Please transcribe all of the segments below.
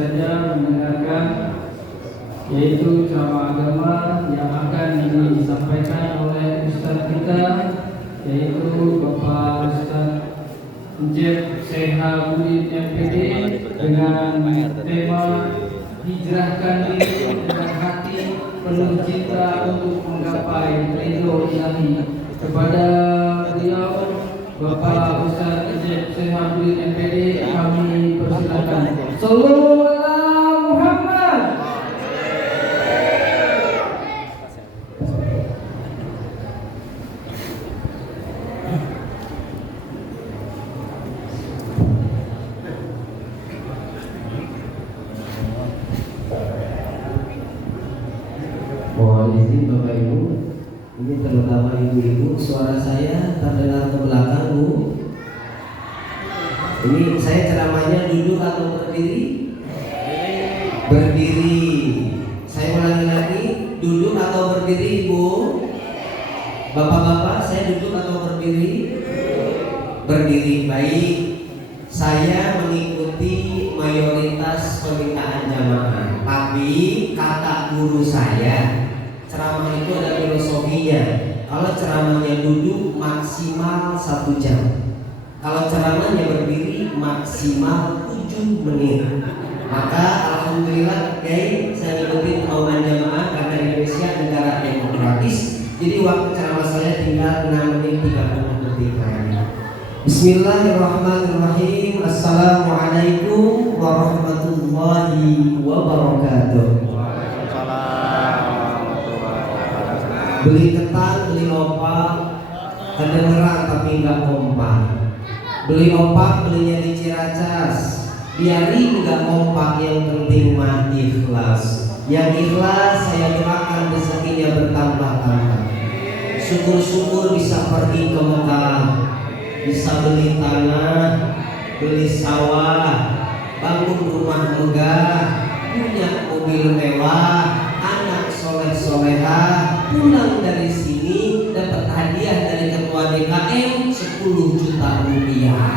saja mendengarkan, yaitu ceramah agama yang akan disampaikan oleh Ustaz kita, yaitu Bapak Ustaz Jeff Sehabudin MPD dengan tema hijrahkan diri dengan hati penuh cinta untuk menggapai ridho Ilahi. Kepada beliau Bapak Ustaz Jeff Sehabudin MPD kami persilakan. Sallallahu alaihi Muhammad. Mohon izin Bapak Ibu, ini terutama ibu-ibu, suara saya terdengar ke belakang Bu. Ini saya ceramahnya duduk atau berdiri? Berdiri. Saya ulangi lagi, duduk atau berdiri Ibu? Bapak-bapak, saya duduk atau berdiri? Berdiri. Baik. Saya mengikuti mayoritas permintaan jamaah, tapi kata guru saya, ceramah itu ada filosofinya. Kalau ceramahnya duduk maksimal 1 jam, kalau ceramahnya berdiri maksimal 7 menit. Maka alhamdulillah Kiai, saya ikutin kemauan jamaah karena Indonesia negara demokratis. Jadi waktu ceramah saya tinggal 6 menit 30 detik lagi. Bismillahirrahmanirrahim. Assalamualaikum warahmatullahi wabarakatuh. Beli ketan, beli opak, kedengeran tapi nggak kompak. Beli opak, belinya di Ciracas. Biarin nggak kompak, yang penting mah ikhlas. Yang ikhlas saya doakan rezekinya bertambah-tambah. Syukur-syukur bisa pergi ke Mekah, bisa beli tanah, beli sawah, bangun rumah megah, punya mobil mewah, anak soleh-solehah, pulang dari sini dapat hadiah dari ketua DKM 10 juta rupiah,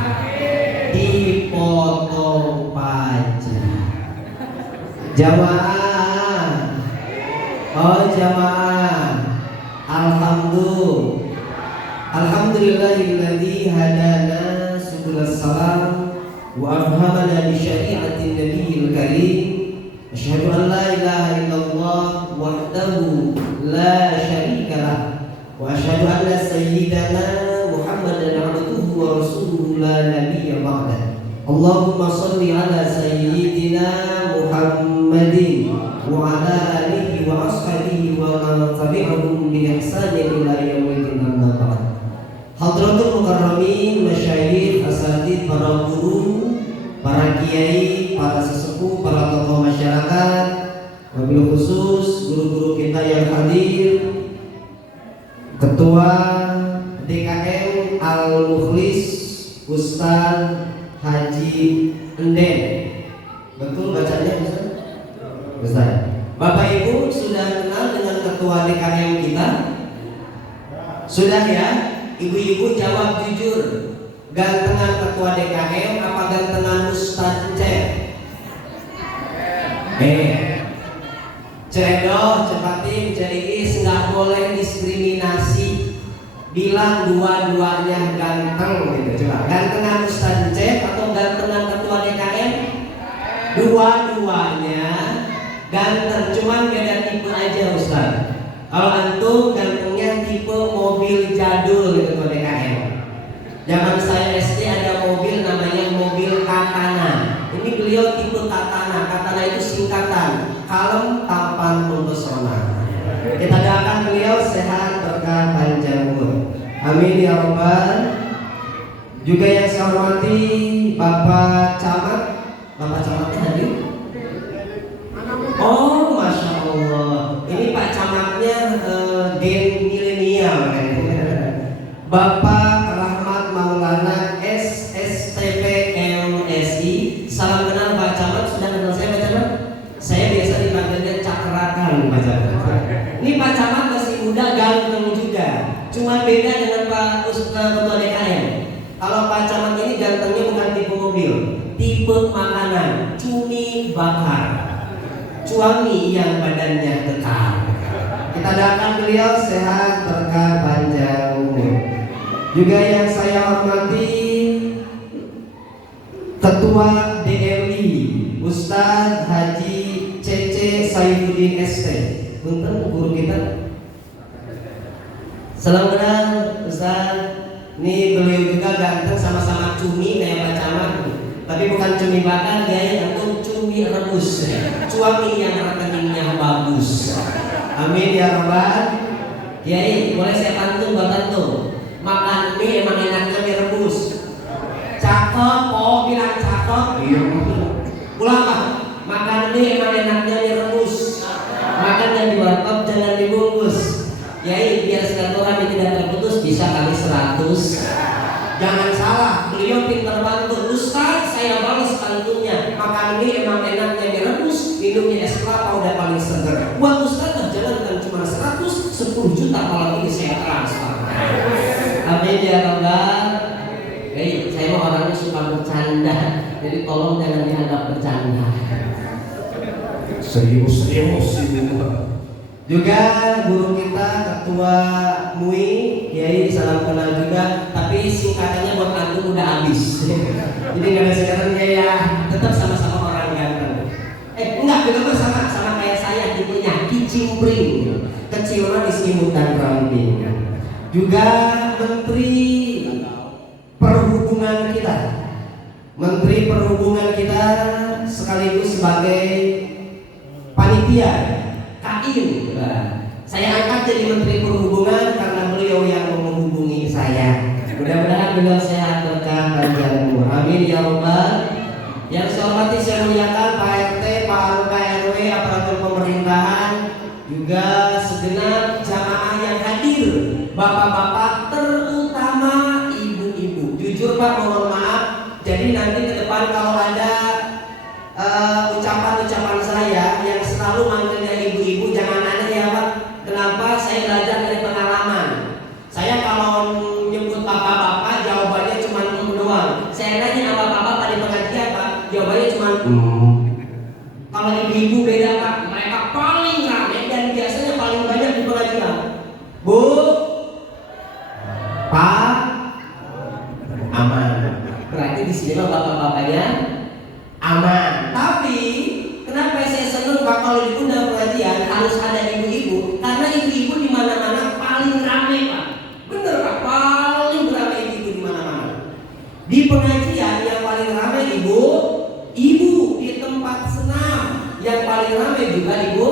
dipotong pajak. Jamaah, oh jamaah, Alhamdulillahilladzi hadana subulas salam wa afhamana bi syari'atin nabiyil karim. Asyhadu an la ilaha illallah wahdahu la syarika lah wa asyhadu anna sayyidana Muhammadan abduhu wa rasuluhu la nabiyya ba'da. Allahumma shalli ala sayyidina Muhammadin wa ala alihi wa ashabihi wa man tabi'ahum bi ihsanin ila yaumil amma ba'd. Hadratul mukarramin, masyayikh, asatidz, para guru, para kiai, para sesepuh, para tokoh masyarakat, wabil khusus guru-guru kita yang hadir, Ketua DKM Al-Mukhlis Ustaz Haji Enden. Betul bacanya Ustaz? Ustaz. Bapak Ibu sudah kenal dengan Ketua DKM kita? Sudah ya? Ibu-ibu jawab jujur, gantengan Ketua DKM apa gantengan Ustaz Cep? Cedoh, cepatin, ceriis, nggak boleh diskriminasi. Bilang dua-duanya ganteng gitu. Coba, gantengan Ustaz Cep atau gantengan Ketua DKM? Dua-duanya ganteng, cuman beda tipe aja Ustaz. Kalau antum gantengnya tipe mobil jadul gitu ke DKM. Zaman saya SD ada mobil namanya mobil Katana. Ini beliau tipe Katana. Katana itu singkatan, kalem, tampan, mempesona. Kita doakan beliau sehat, berkah, panjang umur. Amin ya rabbal. Juga yang saya hormati Bapak Camat. Bapak Camatnya hadir? Oh, masya Allah. Ini Pak Camatnya gen milenial kan? Bapak Rahmat Maulana SSTP MSI. Salam kenal Pak Camat. Sudah kenal saya Pak Camat? Saya biasa dipanggilnya Cakrakan Pak Camat. Ini Pak Camat masih muda, ganteng juga. Cuma beda dengan Pak Ketua DKM. Kalau Pak Camat ini gantengnya bukan tipe mobil, tipe makanan, cumi bakar waqar, suami yang badannya kekar. Kita doakan beliau sehat, berkah, panjang umur. Juga yang saya hormati Ketua DMI Ustadz Haji C.C. Saifuddin ST. Punten guru kita. Salam kenal Ustadz. Ini beliau juga ganteng, sama-sama cumi kayak Pak Camat. Tapi bukan cumi bakar, gaya itu cumi rebus. Suami yang rekeningnya bagus. Amin ya rabbal. Kiai, boleh saya pantun Bapak tuh. Makan mie emang enaknya mie rebus. Cakep, oh bilang cakep. Iya. Pulang Pak. Makan mie emang enaknya mie rebus. Makan yang di warkop jangan dibungkus. Kiai, biar silaturahmi tidak terputus, bisa kali 100. Jangan salah, beliau pintar bantu. Ustaz, saya balas pantunnya. Makan mie emang enaknya mie rebus, minumnya es kelapa udah paling seger. Buat Ustaz, jangan kan cuma 100, 10 juta kalau ini saya transfer. Amin ya rabbal. Hei, saya mau orangnya suka bercanda, jadi tolong jangan dianggap bercanda. Serius juga guru kita Ketua MUI Kiai, salam kenal juga, tapi singkatannya buat antum udah habis. Jadi nggak ada singkatannya ya, tetap sama-sama orang ganteng. Enggak, betul sama kayak saya tipenya kicimpring, kecil manis imut dan ramping. Juga Menteri Perhubungan kita sekaligus sebagai panitia KAIN. Saya angkat jadi Menteri Perhubungan karena beliau yang menghubungi saya. Mudah-mudahan beliau sehat, berkah, panjang umur. Amin ya rabbal. Yang saya hormati, saya muliakan Pak RT, Pak RW, aparatur pemerintahan, juga segenap jamaah yang hadir, bapak-bapak, terutama ibu-ibu. Jujur Pak, mohon maaf. Jadi nanti ke depan kalau ada ucapan-ucapan saya yang selalu manggilnya ibu-ibu, jangan nanya ya Pak. Kenapa? Saya belajar dari pengalaman. Saya kalau nyebut bapak-bapak jawabannya cuma doang. Saya nanya sama bapak di pengajian Pak, jawabannya cuma Kalau ibu-ibu beda Pak, mereka paling ramai dan biasanya paling banyak di pengajian. Bu, Pak, aman. Berarti di sini bapak-bapaknya aman. Tapi kenapa saya senang Pak kalau diundang pengajian harus ada ibu-ibu? Karena ibu-ibu di mana-mana paling ramai Pak. Bener Pak, paling ramai ibu-ibu di mana-mana. Di pengajian yang paling ramai ibu. Di tempat senam yang paling ramai juga ibu.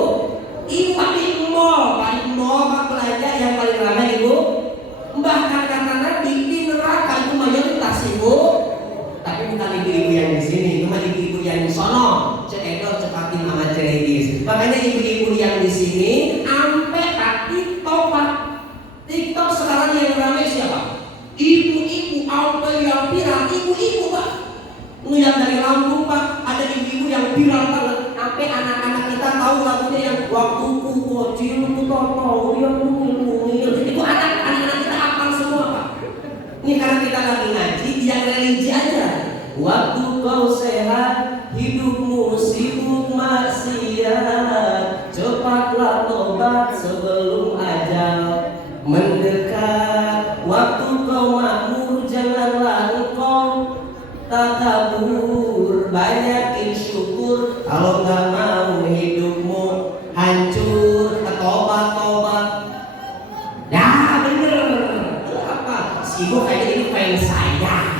Paling mall Pak belanja yang paling ramai ibu. Bahkan kata Nabi di neraka itu mayoritas ibu. Tapi bukan ibu-ibu yang di sini, cuma ibu-ibu yang di sono. Cedok cepatin sama ceridis. Makanya ibu-ibu yang di sini sampai TikTok Pak. TikTok sekarang yang ramai siapa? Ibu-ibu, sampai yang viral ibu-ibu Pak. Yang dari Lampung Pak, ada ibu-ibu yang viral banget. Sampai anak-anak kita tahu lagunya yang waktuku kecil ku tahu yang mungil. Itu anak-anak kita hafal semua Pak. Ini karena kita lagi ngaji yang religi aja. Waktu kau sehat, hidupmu sibuk maksiat, cepatlah tobat sebelum ajal mendekat. Waktu kau makmur, janganlah engkau takabur, banyakin syukur. Kalau nggak mau hidupmu hancur, tobat. Ya bener. Apa? Sibuk kayak ini pengen saya.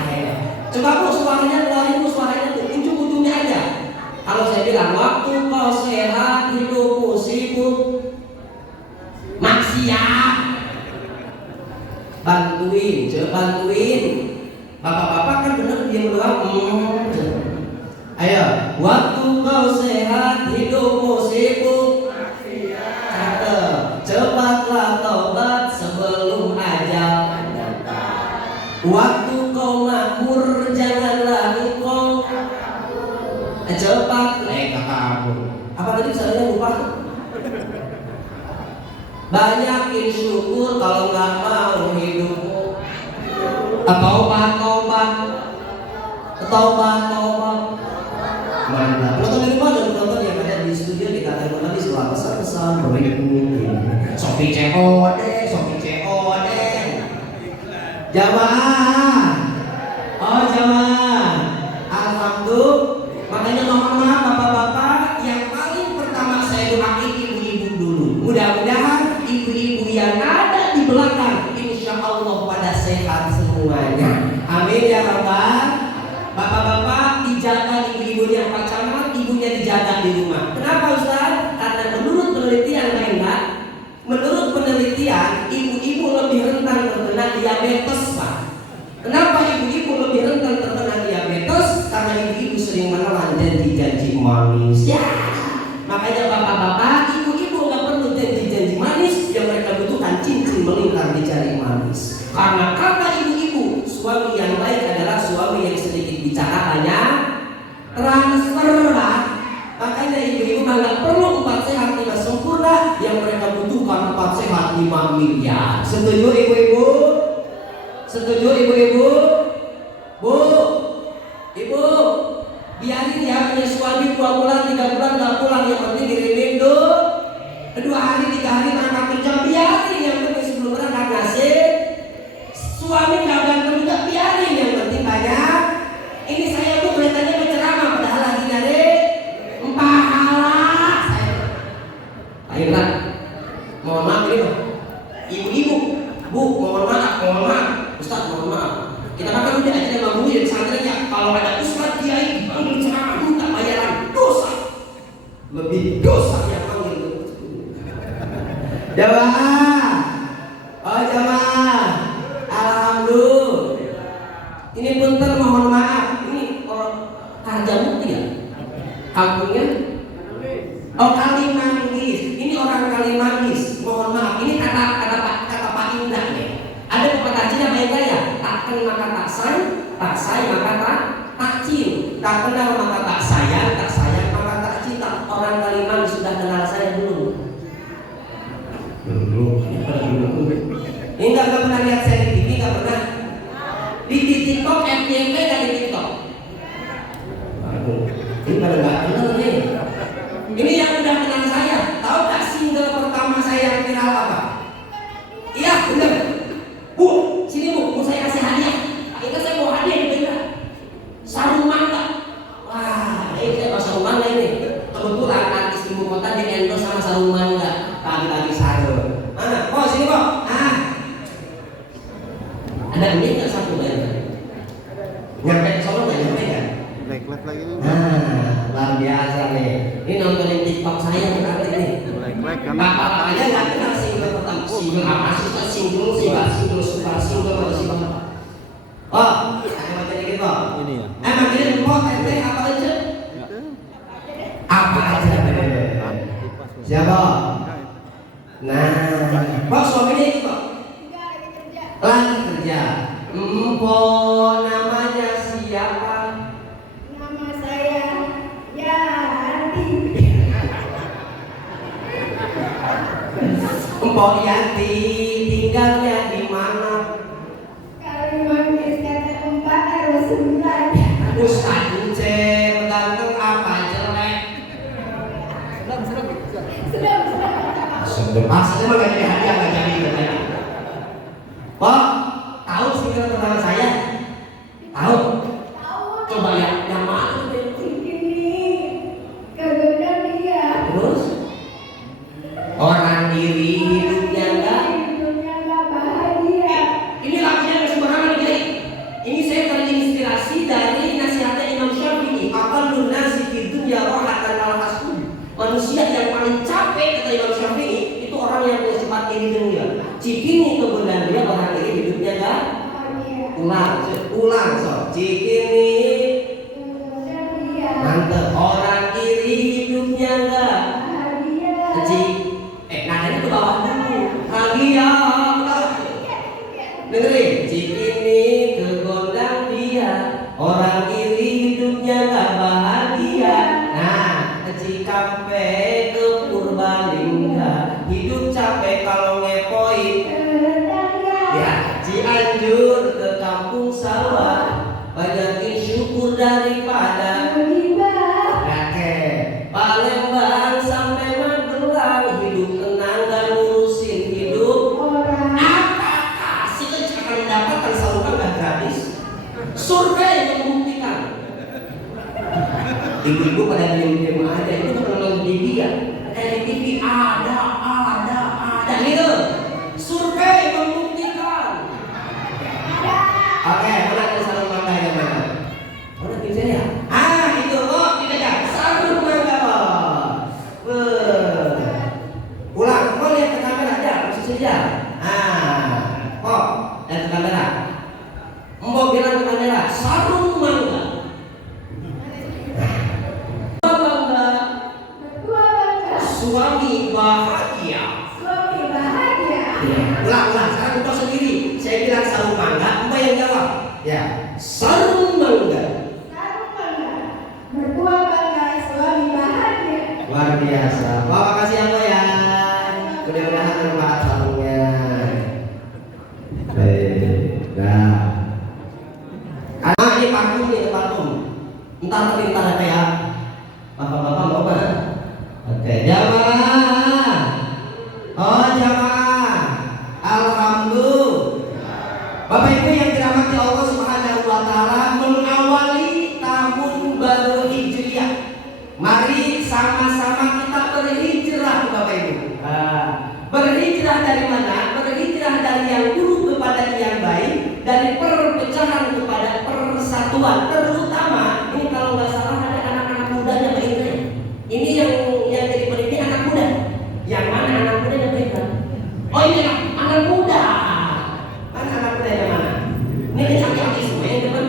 Coba Bu suaranya keluarin Bu suaranya tuh ujung-ujungnya aja. Kalau saya bilang waktu kau sehat, hidupmu sibuk maksiat, bantuin. Bapak-bapak kan bener dia doang. Ayo, waktu kau sehat, hidupmu sibuk maksiat, cepatlah tobat sebelum ajal. Waktu kau makmur, janganlah engkau cepat kabur. Apa tadi saya lupa? Banyakin syukur, kalau nggak mau hidupmu taubat. Mantap. Penonton dari mana? Jamaah. Oh jamaah. Alhamdulillah. Makanya mohon maaf bapak-bapak, yang paling pertama saya doain ibu-ibu dulu. Mudah-mudahan ibu-ibu yang ada di belakang insya Allah pada sehat semuanya. Amin ya rabbal. Bapak-bapak dijaga ibu-ibunya Pak Camat, ibunya dijaga di rumah. Kenapa Ustaz? Karena menurut penelitian lainnya, menurut penelitian ibu-ibu lebih rentan terkena diabetes Pak. Kenapa ibu-ibu lebih rentan terkena diabetes? Karena ibu-ibu sering menelan janji-janji manis. Ya, makanya bapak-bapak, ibu-ibu nggak perlu janji-janji manis, yang mereka butuhkan cincin melingkar di jari manis. Karena kata ibu-ibu, suami yang baik adalah suami yang sedikit bicara banyak transfer lah. Makanya ibu-ibu nggak perlu 4 sehat 5 sempurna, yang mereka butuhkan 4 sehat 5 miliar. Setuju ibu-ibu? Setuju ibu-ibu? Bu, ibu, biarin ya punya suami 2 bulan 3 bulan nggak pulang, yang penting kirimin tuh 2 hari 3 hari berangkat kerja, biarin, yang penting sebelum berangkat ngasih. Suami nggak ganteng juga biarin, yang penting banyak. Ini saya tuh kelihatannya berceramah padahal lagi nyari pahala. Ayolah, mohon maaf ini ibu-ibu, bu, mohon maaf, Ustaz mohon maaf. Kita makan udah aja sama guru yang pesantrennya. Kalau ada Ustaz kiai dipanggil ceramah minta bayaran, dosa. Lebih dosa yang panggil. Jamaah, oh jamaah, alhamdulillah. Ini punten mohon maaf. Ini orang Harjamukti ya? Kampungnya? Oh Kalimanggis. Ini orang Kalimanggis. Mohon maaf. Ini kata Pak Indah ya. Ada pepatah Cina baik ya. Tak kenal maka tak sayang, tak sayang maka tak cinta. Tak kenal maka tak sayang maka tak cinta. Orang Kalimanggis sudah kenal saya belum? Belum. Ini nggak pernah lihat saya di TV, nggak pernah. Di TikTok, FYP dan di TikTok. Ini pada nggak kenal nih. Ini yang udah kenal saya. Tahu nggak single pertama saya yang viral apa? Iya, bener. Bu, sini bu, mau saya kasih hadiah. Itu saya mau hadiah juga. Sarung mangga. Wah, ini saya bawa sarung mangga ini. Kebetulan artis ibu kota di endorse sama sarung mangga. Lagi-lagi sarung. Mana? Oh sini kok. Ada ini nggak satu bayar? Nyampe ke Solo nggak nyampe kan? Blacklight lagi nih. Luar biasa nih. Ini nontonin TikTok saya berarti nih. Blacklight kan. Bapak aja nggak kenal single pertama. Single apa sih? Single super single atau single? Oh, ada macam ini kok. Ini ya. Makin import ente apa aja? Apa aja? Siapa? Nah, bos suaminya itu kok. Lagi kerja. Empok namanya siapa? Nama saya Yanti. Empok Yanti tinggalnya di mana? Kalimanggis kata 4 RW 9. Ustaz Ucep, ganteng apa jelek? Sedap. Aslinya mah gak jadi hadiah, gak jadi. Kok tahu single pertama saya? Tahu? Coba yang mana? Cikini kegendam dia. Terus orang diri hidupnya enggak. Hidupnya enggak bahagia. Ini lagunya nggak sembarangan jadi. Ini saya terinspirasi dari nasihatnya Imam Syafi'i. Aqallun nasi fid dunya rahatan wal hasud. Manusia yang paling capek kata Imam Syafi'i itu orang yang punya sifat iri dunia. Cikini kegundahan dia, orang iri hidupnya enggak. Ulang so. Cikini Kegendam dia. mantep. Orang iri hidupnya enggak. Bahagia. Nadanya ke bawah dulu. Bahagia. Dengerin. Cikini kegondang dia. Orang iri hidupnya enggak bahagia. Nah, Cikampek ke Purbalingga. Hidup capek kalau ngepoin. Ya, Cianjur ke kampung sawah. Banyakin syukur daripada rakyat. Palembang sampai Magelang, hidup tenang dan ngurusin hidup. Apakah sih akan mendapatkan Ibu-ibu pada diem-diem aja, itu bukan nonton TV ya. Di TV ada gitu. Survei membuktikan. Oke, mana ada sarung mangga yang mana? Mana bisa ya? Itu kok tidak sarung mangga kok. Ulang, kok lihat ke kamera aja, posisi saja. Kok lihat ke kamera. Mbok bilang ke kamera, sarung mangga. Suami bahagia. Suami bahagia. Ulang, sekarang kau sendiri. Saya bilang sarung mangga, Mbak yang jawab. Ya, sarung mangga. Sarung mangga. Mertua bangga, suami bahagia. Luar biasa. Bapak kasih apa ya? Mudah-mudahan bermanfaat sarungnya. Baik, ini parfum nih, parfum. Entar apa ya? Bapak-bapak mau apa? Oke, jamaah. Oh, jamaah. Alhamdulillah. Bapak Ibu yang dirahmati Allah Subhanahu wa taala, mengawali tahun baru Hijriah. Mari sama-sama kita berhijrah, Bapak Ibu. Berhijrah dari mana? Berhijrah dari yang buruk kepada yang baik, dari perpecahan kepada persatuan. Terutama ini kalau nggak salah ada anak-anak muda yang baiknya. Ini yang jadi pemimpin anak muda. Yang mana anak muda yang baik? Oh ini anak muda. Mana anak muda yang mana? Ini aki-aki semua yang depan.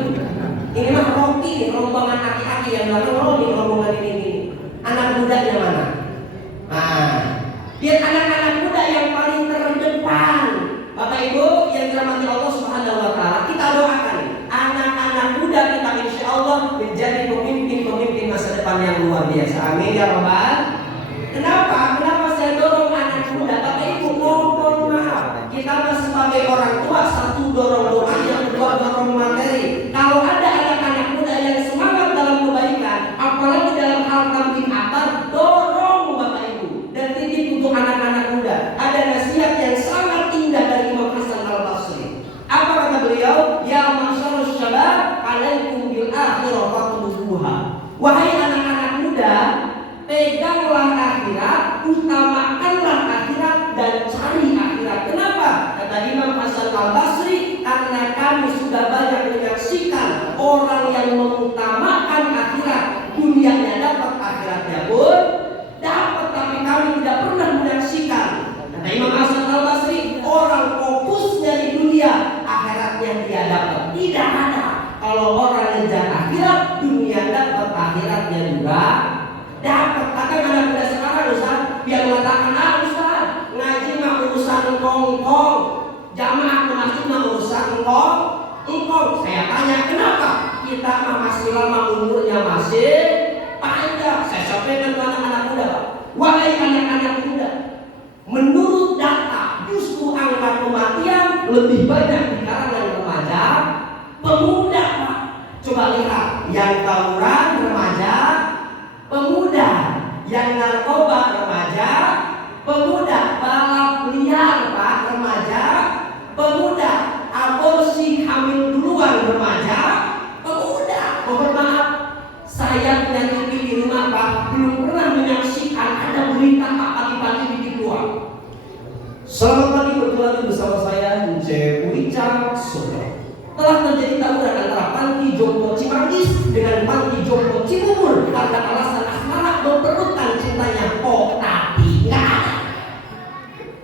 Ini mah Rocky, rombongan aki-aki yang belakang ini rombongan ini. Anak muda yang mana? Biar anak-anak muda yang paling terdepan. Bapak Ibu yang dirahmati Allah Subhanahu wa taala, kita doakan anak-anak muda kita insya Allah menjadi pemimpin masa depan yang luar biasa. Amin ya rabbal. Kenapa saya dorong anak muda? Bapak Ibu mohon maaf, kita sebagai orang tua, satu dorong doa, yang kedua dorong materi. Kalau ada anak-anak muda yang semangat dalam kebaikan, apalagi dalam hal tampil akal, dorong Bapak Ibu dan titip untuk anak-anak muda. Ada nasihat yang sangat indah dari Imam Hasan Al-Basri. Apa kata beliau? Ya masyarus syabab, alaikum bil akhirah fatlubuha. Wahai anak-anak muda, peganglah akhirat, utamakanlah akhirat dan cari akhirat. Kenapa? Kata Imam Hasan Al-Basri, karena kami sudah banyak menyaksikan orang yang mengutamakan akhirat, dunianya dapat, akhiratnya pun dapat, tapi kami tidak pernah menyaksikan. Kata Imam Hasan Al-Basri, orang fokusnya di dunia, akhiratnya dia dapat. Tidak ada. Kalau orang ngejar akhirat, dunia dapat, akhiratnya juga dapat. Kata anak muda sekarang Ustaz, biar mengatakan Ustaz, ngaji mah urusan kongkong, jamaah ke masjid mah urusan engkong. Saya tanya kenapa? Kita mah masih lama, umurnya masih panjang. Saya sampaikan ke anak-anak muda, wahai anak-anak muda, menurut data justru angka kematian lebih banyak di kalangan remaja, pemuda Pak. Coba lihat, yang tawuran remaja, pemuda, yang narkoba remaja, pemuda, balap liar Pak remaja, pemuda, aborsi hamil duluan remaja, pemuda. Mohon maaf, saya punya TV di rumah Pak, belum pernah menyaksikan ada berita Pak pagi-pagi di keluar. Selamat pagi, berkenalan bersama saya Nce Wicak Solo. Telah terjadi tawuran antara Panti Jompo Cimanggis dengan Panti Jompo Cibubur karena alasan asmara memperlukan cintanya. Oh, tapi nggak ada.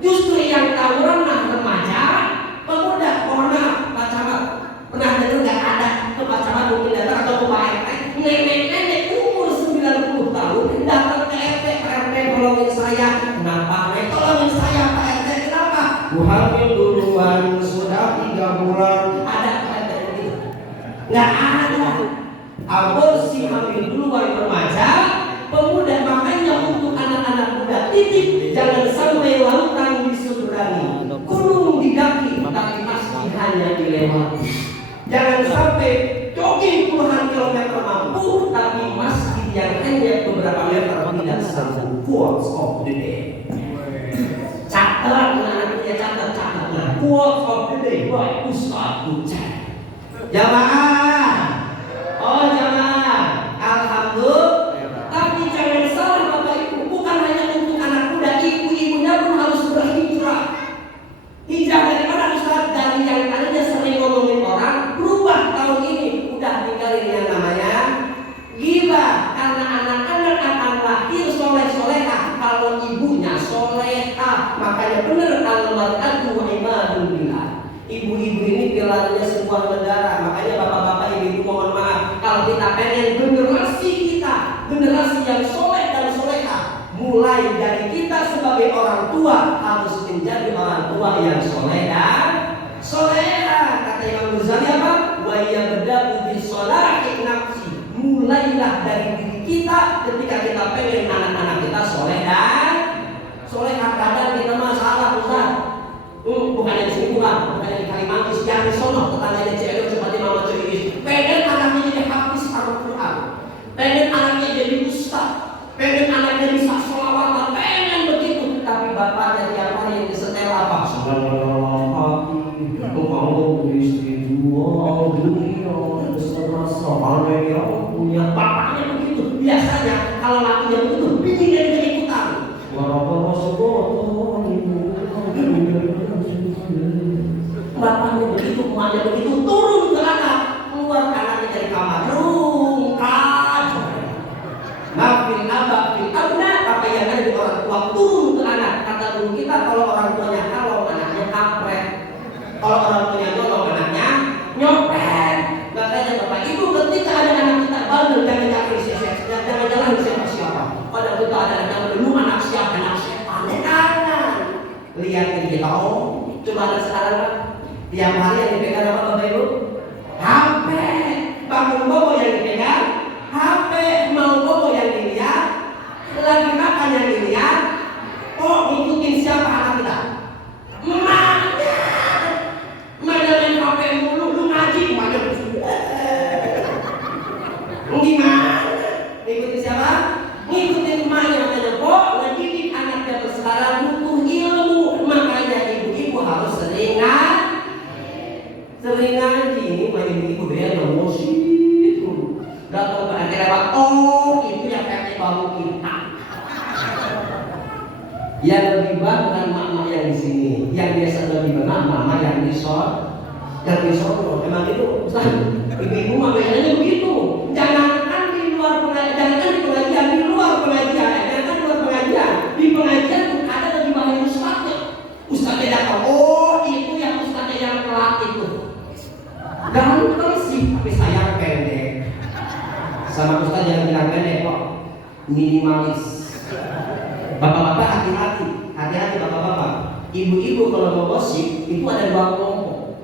Justru yang tawuran mah remaja, pemuda. Mohon maaf, Pak Camat, pernah dengar nggak ada ke Pak Camat mungkin datang atau ke Pak RT, nenek-nenek umur 90 tahun datang ke RT, tolongin saya. Kenapa nek? Tolongin saya Pak RT. Kenapa? Bu hamil duluan, sudah 3 bulan. Ada Pak RT begitu? Nggak ada. Aborsi hamil duluan remaja, pemuda. Makanya untuk anak-anak muda, titip, jangan sampai lautan diseberangi, gunung didaki, tapi pasti hanya dilewati. Jangan sampai jogging puluhan kilometer mampu, tapi masjid yang hanya beberapa meter tidak sanggup. Quotes of the day. Catat, catat. Quotes of the day, by Ustaz Ucap. Jamaah, oh jamaah, alhamdulillah. yang benar, al-mar'atu imadun billah. Ibu-ibu ini pilarnya sebuah negara. Makanya bapak-bapak, ibu-ibu, mohon maaf, kalau kita pengen generasi kita, generasi yang soleh dan soleha, mulai dari kita sebagai orang tua harus menjadi orang tua yang soleh dan soleha. Kata Imam Ghazali apa? Wa yabda'u bisolahi nafsi. Mulailah dari diri kita ketika kita pengen anak-anak kita soleh dan soleha. Kadang kita masalah Ustaz. Bukan yang sini, bukan yang di Kalimantan, yang di sono tetangganya Cedok seperti Mama Cuy. Pengen anaknya jadi hafiz Al-Quran, pengen anaknya jadi ustaz, pengen anaknya bisa sholawatan, pengen begitu. Tapi bapaknya tiap hari yang disetel apa? Sallallahu alaihi wasallam, istri dua dunia beserta soalnya punya bapaknya begitu. Biasanya kalau lakinya begitu, bini dia juga ikutan. Bapaknya begitu, emaknya begitu, turun ke anak, keluar anaknya dari kamar, kacau. Mafil abak fil abna, apa yang ada di orang tua turun ke anak. Kata guru kita, kalau orang tuanya kalau anaknya kampret, kalau orang tuanya nyolong anaknya nyopet. Makanya bapak ibu ketika ada anak kita bandel, jangan jalan siapa-siapa. Pada kita ada anak dulu anak siapa, anak setan, jangan. Lihat kita, coba ada sekarang tiap hari yang dipegang apa bapak ibu? HP. Bangun bobo yang dipegang HP, mau bobo yang dilihat, lagi makan yang dilihat. Oh, ngikutin siapa anak kita? Emaknya. Main HP mulu, lu ngaji emaknya. Gimana? Ngikutin siapa? Ngikutin emaknya. Makanya kok ngedidik anaknya sekarang butuh ilmu. Makanya ibu-ibu harus sering ngaji. Ini main ibu dia emosi itu. Datang ke akhir lewat, oh itu yang kakek baru kita. Yang lebih baik bukan mama yang di sini. Yang biasa lebih benar mama yang di sono. Emang itu, Ustaz. Ibu-ibu mamanya begitu. Jangankan di luar pengajian, jangankan di pengajian, di luar pengajian, jangankan di luar pengajian. Di pengajian ada lebih banyak ustaznya. Ustaznya datang, oh itu yang ustaznya yang telat itu. Ganteng sih, tapi saya pendek. Sama ustaz yang bilang pendek kok, minimalis. Bapak-bapak hati-hati bapak-bapak. Ibu-ibu kalau mau gosip itu ada dua kelompok.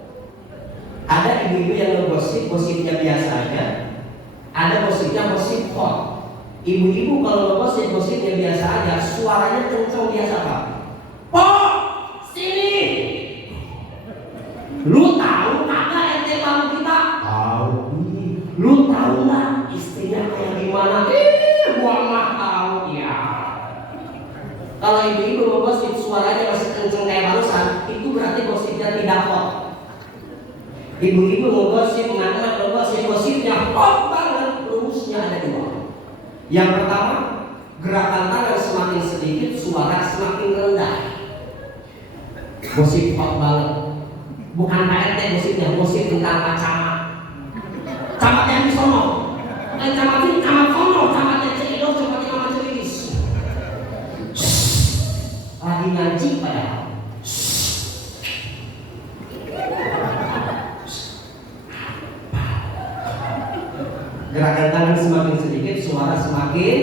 Ada ibu-ibu yang ngegosip, gosipnya biasa aja. Ada gosipnya gosip hot. Ibu-ibu kalau ngegosip, gosipnya biasa aja, suaranya kencang biasa Pak. Pok, sini. Lu tahu kagak ente baru kita? Tahu. Lu tahu nggak istrinya kayak gimana? Gua mah tahu ya. Kalau ibu-ibu ngegosip suaranya masih kencang kayak barusan, itu berarti gosipnya tidak hot. Ibu-ibu ngegosip, anak-anak ngegosip, gosipnya hot banget. Rumusnya ada dua. Yang pertama, gerakan tangan semakin sedikit, suara semakin rendah. Gosip hot banget. Bukan PRT gosipnya, gosip tentang camat. Camat yang di sono. Camat ini, camat sono, camat yang Cedok, camat yang Mama Cuy. Lagi ngaji padahal. Gerakan tangan semakin sedikit, suara semakin.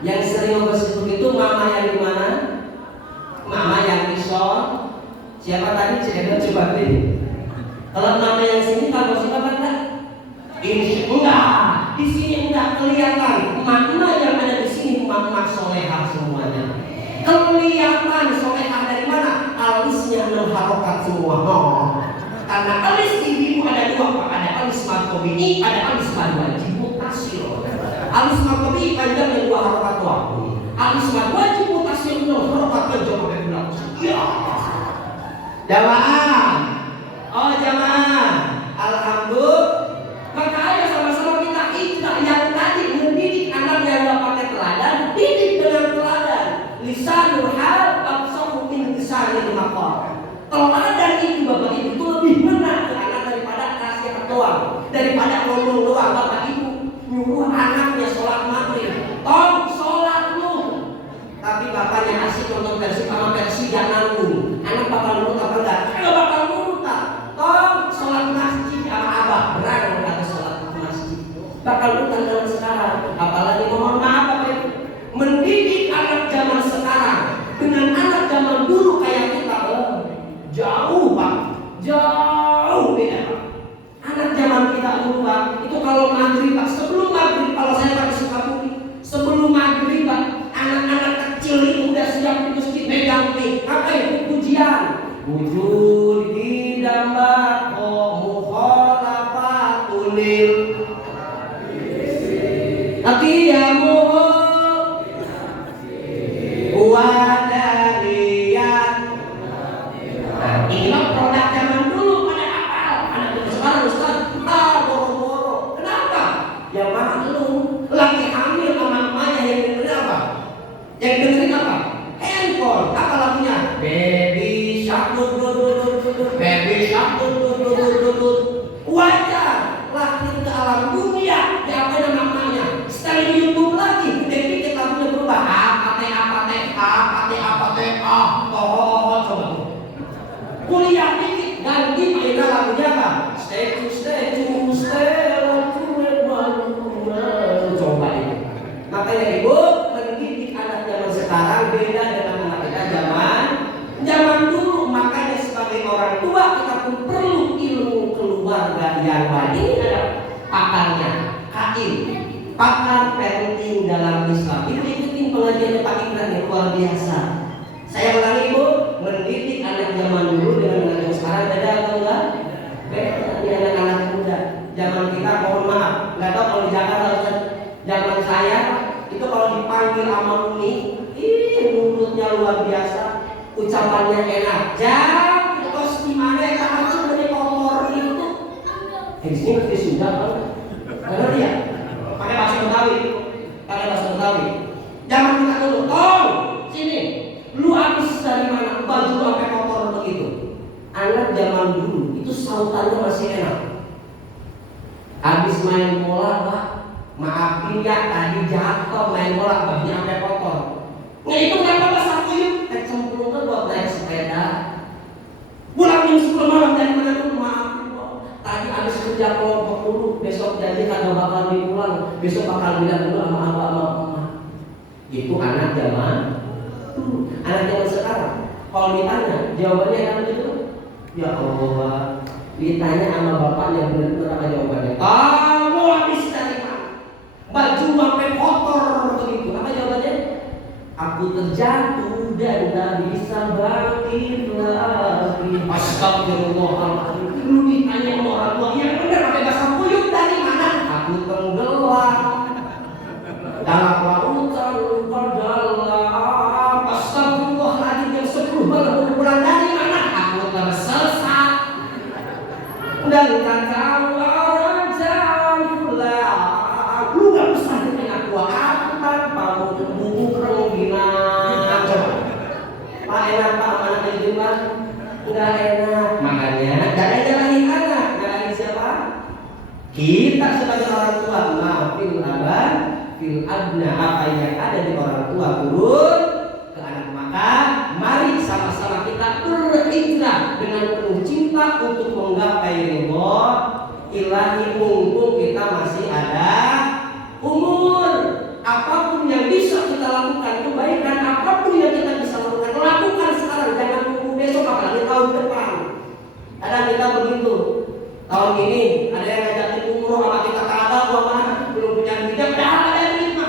Yang sering ngegosip begitu mama yang di mana? Mama yang di sono. Siapa tadi? Cedok coba deh. Kalau mama yang sini kalau gosip apa enggak? Ini enggak. Di sini enggak kelihatan. Makna yang ada di sini makna solehah semuanya. Kelihatan solehah dari mana? Alisnya 6 harokat semua. Karena alis ibu ada dua Pak. Ada alis markobi, ada alis madwajib mutasi loh. Alis markobi panjang yang 2 harokat doang. Alis madwajib mutasi 6 harokat panjang yang bilang. Ya. Jamaah. Oh jamaah. Alhamdulillah. Maka ayo sama-sama kita ikhlas yang tadi mendidik anak yang gak pakai teladan, didik dengan teladan. Lisanul hal absahu min lisanil maqal. Teladan itu Bapak Ibu itu lebih benar ke anak daripada nasihat doang, daripada ngomong doang. Bapak Ibu nyuruh anaknya sholat maghrib, sholat lu. Tapi bapaknya asik nonton versi sama versi jangan zaman sekarang dengan anak zaman dulu kayak kita, jauh Pak, jauh beda Pak. Anak zaman kita dulu Pak, itu kalau maghrib Pak, sebelum maghrib, kalau saya Pak suka bumi, sebelum maghrib Pak, anak-anak kecil itu udah siap di masjid megang nih, apa itu pujian? Wujud hidamah mukhalafatulil Akiyamu Wadariyat. Nah, inilah produk zaman dulu pada akal. Anak itu sekarang Ustaz, boro-boro. Kenapa? Ya maklum, lagi hamil sama emaknya yang dengerin apa? Yang dengerin apa? Handphone. Apa lagunya? Baby shark, baby shark, wajar. Lahir ke alam dunia, diapain sama emaknya? Sekali di YouTube lagi, dikit lagunya berubah. Coba. Kuliah dikit, ganti mainan lagunya apa? Stay to. Coba ini. Makanya ibu mendidik anak zaman sekarang beda dengan anak kita zaman dulu. Makanya sebagai orang tua kita pun perlu ilmu keluarga yang baik. Ini ada pakarnya, KIM, pakar parenting dalam Islam. Ibu ikutin pengajiannya Pak Imran yang luar biasa. Saya ulangi ibu, mendidik anak zaman dulu dengan anak yang sekarang beda atau enggak? Beda. Ini anak-anak muda. Zaman kita mohon maaf, nggak tahu kalau di Jakarta zaman saya itu kalau dipanggil sama Umi, mulutnya luar biasa, ucapannya enak. Jam terus gimana ya kamu dari kotor itu? Di sini ngerti sudah kan? Karena dia pakai bahasa Betawi. Zaman kita dulu, sini. Lu habis dari mana? Baju sampai kotor begitu. Anak zaman dulu itu sautannya masih enak. Habis main bola Pak, maafin ya tadi jatuh main bola bajunya sampai kotor. Nggak itu kenapa Pak Sakuyuk? Kecemplung kan buat naik sepeda. Pulang jam 10 malam dari mana dulu maafin Pak. Tadi habis kerja kelompok dulu, besok jadi kagak bakal dipulang. Besok bakal bilang dulu sama abah sama mama. Itu anak zaman. Anak zaman sekarang kalau ditanya jawabannya apa itu? Ya Allah, ditanya sama bapaknya benar-benar apa jawabannya? Kamu habis dari mana? Baju sampai kotor begitu. Apa jawabannya? Aku terjatuh dan tak bisa bangkit lagi. Astagfirullahaladzim. Lu ditanya sama orang tua yang benar pakai bahasa Buyut dari mana? Aku tenggelam dalam lautan berdalam. Astagfirullahaladzim, yang 10 bulan dari mana? Aku tersesat dan tak tahu arah jalan pulang. Lu gak bisa dengan aku tanpamu buku gimana? Pak enak Pak mana di rumah? Enggak enak. Makanya gak ada lagi anak. Nyalahin siapa? Kita sebagai orang tua. Maafin abang fil adna, apa yang ada di orang tua turun ke anak. Maka mari sama-sama kita berhijrah dengan penuh cinta untuk menggapai ridho ilahi. Mumpung kita masih ada umur, apapun yang bisa kita lakukan kebaikan, apapun yang kita bisa lakukan sekarang, jangan tunggu besok apalagi tahun depan. Kadang kita begitu, tahun ini ada yang ngajakin umroh sama kita kagak, belum punya duitnya, padahal ada yang lima.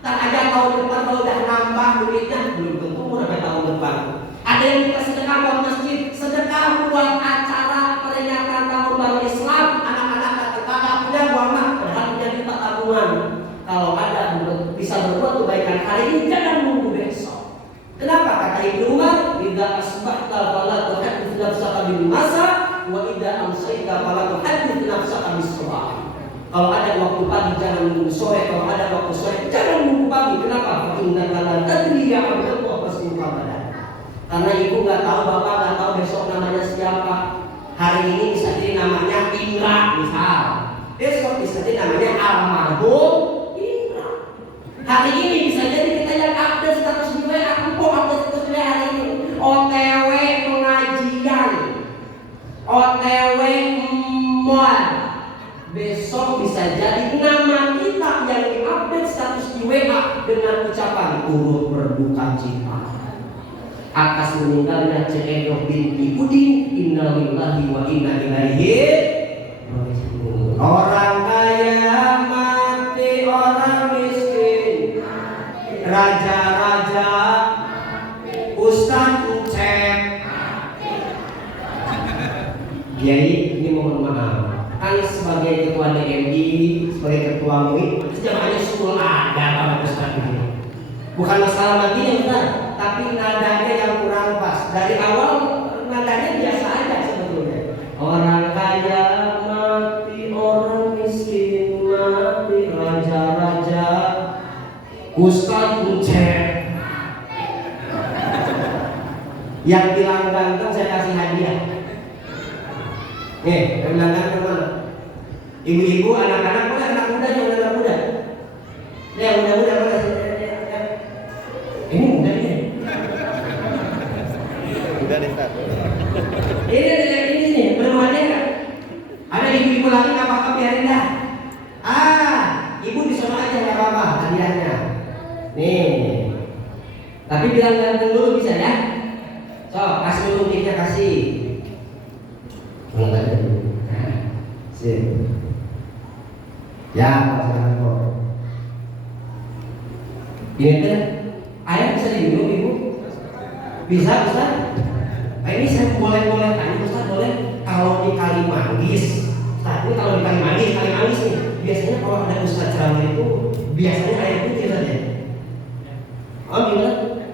Tak ada tahun depan kalau udah nambah duitnya, belum tentu mau sampai tahun depan. Ada yang kita sedekah buat masjid, sedekah buat acara peringatan tahun baru Islam, anak-anak kagak punya buat mah, padahal punya kita tabungan. Kalau ada bisa berbuat kebaikan hari ini, jangan nunggu besok. Kenapa? Kata Ibnu Umar, idza asbahta fala tuhaddits nafsaka bil masa wa idza amsayta fala tuhaddits nafsaka bis sabah. Kalau ada waktu pagi jangan nunggu sore, kalau ada waktu sore jangan nunggu pagi. Kenapa? Inna kala tadri ya Allah pasti pada. Karena ibu nggak tahu, bapak nggak tahu besok namanya siapa. Hari ini bisa jadi namanya Indra misal, besok bisa jadi namanya almarhum Indra. Hari ini bisa jadi kita yang update status di WA, update status di WA hari ini. OTW pengajian, OTW mall. Besok bisa jadi nama kita yang diupdate status di WA dengan ucapan turut berduka cita atas meninggalnya Ceedoh binti Udin. Innalillahi wa inna ilaihi raji'un. Orang kaya mati, orang miskin mati, raja-raja mati, ustaz ucep mati. Kiai, ini mohon maaf, kan sebagai ketua DMI, sebagai ketua MUI, sejamanya sul ada Pak Ustaz ini. Bukan masalah matinya Ustaz, tapi nadanya yang kurang pas. Dari awal nadanya biasa aja sebetulnya. Orang kaya mati, orang miskin mati, raja-raja, ustaz ucep. Yang bilang ganteng saya kasih hadiah. Nih, yang bilang ganteng mana? Ibu-ibu, anak-anak, mana anak muda, jangan anak muda. Nih, yang muda-muda mana? Ini muda nih. Udah deh, Ustaz. Ini nih, belum ada nggak? Ada ibu-ibu lagi nggak apa-apa, biarin dah. Ibu di sana aja nggak apa-apa hadiahnya. Nih, tapi bilang ganteng dulu bisa ya? So, kasih dulu kita kasih. Bilang aja dulu. Sip. Ya, silakan kok. Ini kan air bisa diminum ibu? Bisa Ustaz? Ini saya boleh tanya Ustaz, boleh kalau di Kalimanggis, Ustaz, ini kalau di Kalimanggis nih, biasanya kalau ada Ustaz ceramah itu biasanya air putih saja. Oh gimana?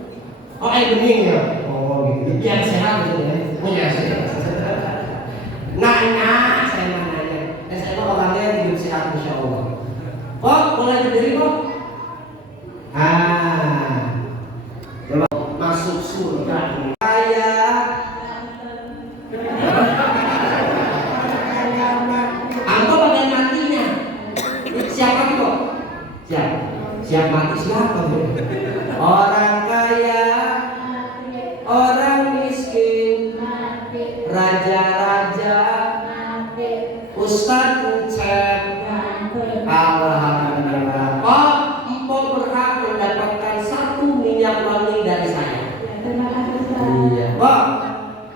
Oh air bening ya? Oh gitu. Biar sehat gitu ya? Oh ya sehat. Nanya, saya mau nanya. Saya mah orangnya hidup sehat Insya Allah. Kok boleh berdiri kok? Masuk surga kaya. Angko bagian matinya. Siapa kok? Siap mati siapa? Orang kaya, orang miskin, raja-raja, ustaz ucap. Alhamdulillah. Oh, empok berhak mendapatkan satu minyak wangi dari saya. Iya. Kok?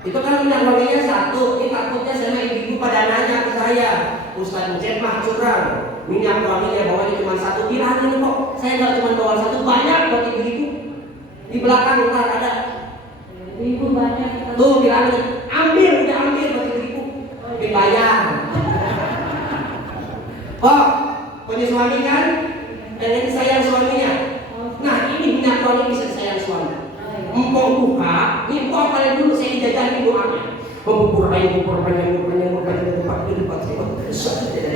Itu kan minyak wanginya satu. Ini takutnya sama ibu pada nanya ke saya, Ustaz Ucep mah curang. Minyak wanginya bawanya cuma satu. Bilangin kok, saya nggak cuma bawa satu, banyak buat ibu-ibu. Di belakang ntar ada. Ibu banyak. Tuh bilangin, ambil buat ibu-ibu. Dibayar. Kok? Punya suami kan? Pengen sayang suaminya. Nah ini minyak wangi bisa sayang suami. Empok buka, ini empok kalian dulu saya dijajahin doanya. Bubur ayam, bubur panjang,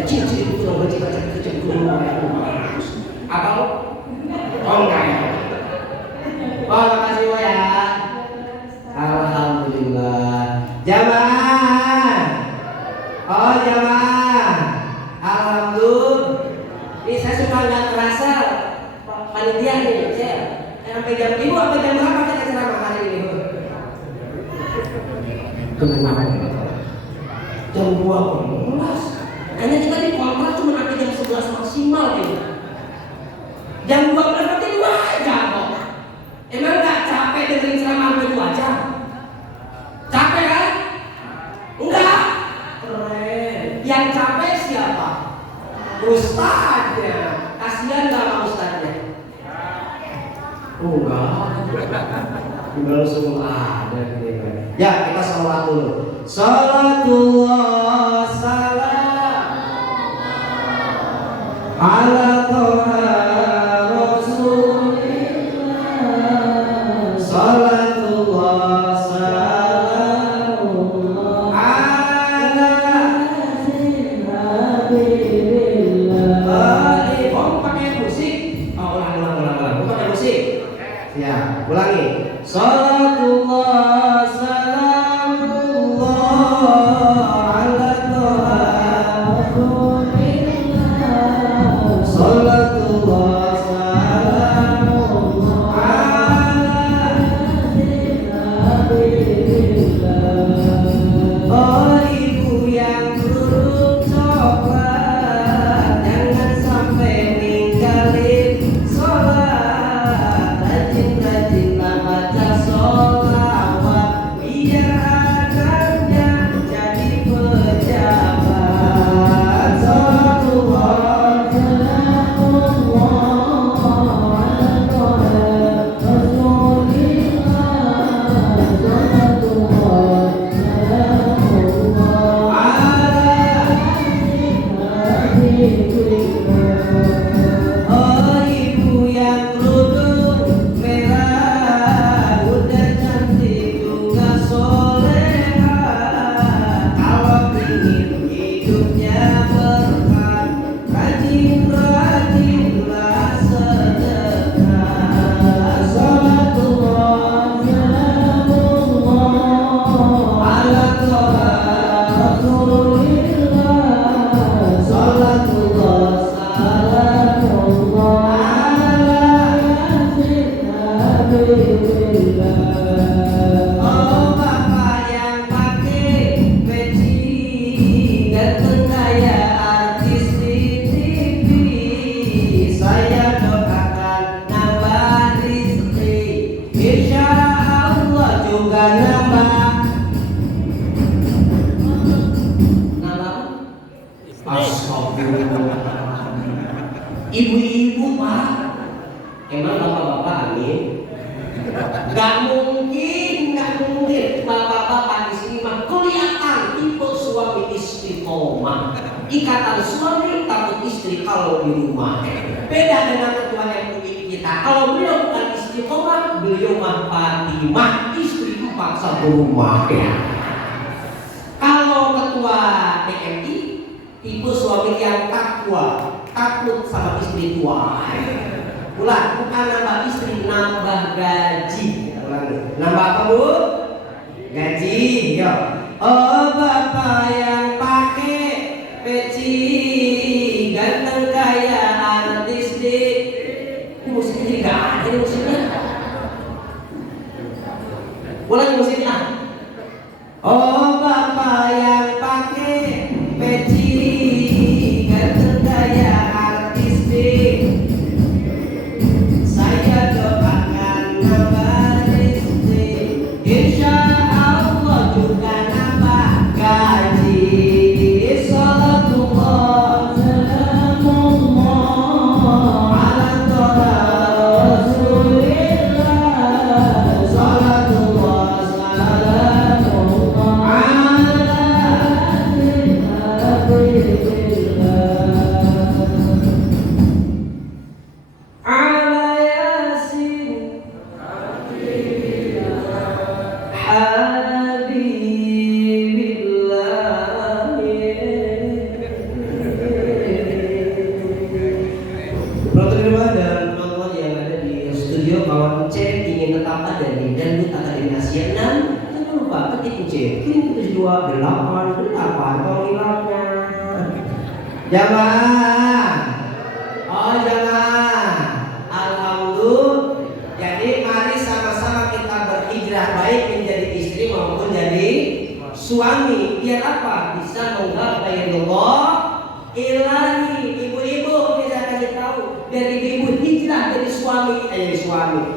cincin itu loh, baca apa lo? Oh enggak ya? Oh makasih ya. Alhamdulillah. Jamaah. Oh jamaah. Alhamdulillah. Ini saya suka nggak kerasa panitia nih, saya sampai jam ibu apa jam berapa kita ceramah hari ini? Jam 12. Hanya kita di kontrak cuma sampai jam 11 maksimal gitu. Jam 12 nanti 2 jam kok. Emang nggak capek dengerin ceramah sampai 2 jam? Capek kan? Enggak. Keren. Yang capek siapa? Ustaznya. Kasihan nggak sama ustaznya? Enggak. Tinggal semua ada gitu. Ya kita salawat dulu. Salatullah salam ala toha rasulillah. Salatullah salam ala habibillah. Kamu pakai musik? Oh ulang. Pakai musik? Ya, ulangi. Salatullah salamullah ala toha rasulillah. Salatullah salamullah ala habibillah. Oh ibu yang kerudung coklat, jangan sampai ninggalin sholat. Rajin Insya Allah juga nambah. Astagfirullah. Ibu-ibu Pak, emang bapak-bapak amin? Gak mungkin bapak-bapak di sini mah kelihatan tipe suami istiqomah. Ikatan suami takut istri kalau di rumah. Beda dengan ketua MUI kita. Kalau beliau bukan istiqomah, beliau mah Fatimah, istri 4 satu rumah. Kalau ketua DMI tipe suami yang takwa, takut sama istri tua. Ulang, bukan nambah istri, nambah gaji. Ulangi, nambah apa Bu? Gaji. Yo. Oh bapak yang pakai peci ganteng kayak artis di. Ini musiknya nggak ada ini musiknya. Ulangi musiknya. Oh bapak yang pakai peci ganteng kayak artis di. Saya doakan nambah rezeki, insya Allah juga nambah gaji. Salatullah salamullah ala Rasulillah. Salatullah salamullah ala Yasin Habibillah. Penonton dan penonton yang ada di studio, kawan C ingin tetap ada di Dangdut Akademi Asia 6, jangan lupa ketik C kirim 7288 kalau hilangnya. Jangan. Oh jangan. Alhamdulillah. Jadi mari sama-sama kita berhijrah baik menjadi istri maupun jadi suami. Biar apa? Bisa menggapai Allah ilahi. Ibu-ibu bisa kasih tahu, biar ibu hijrah jadi suami,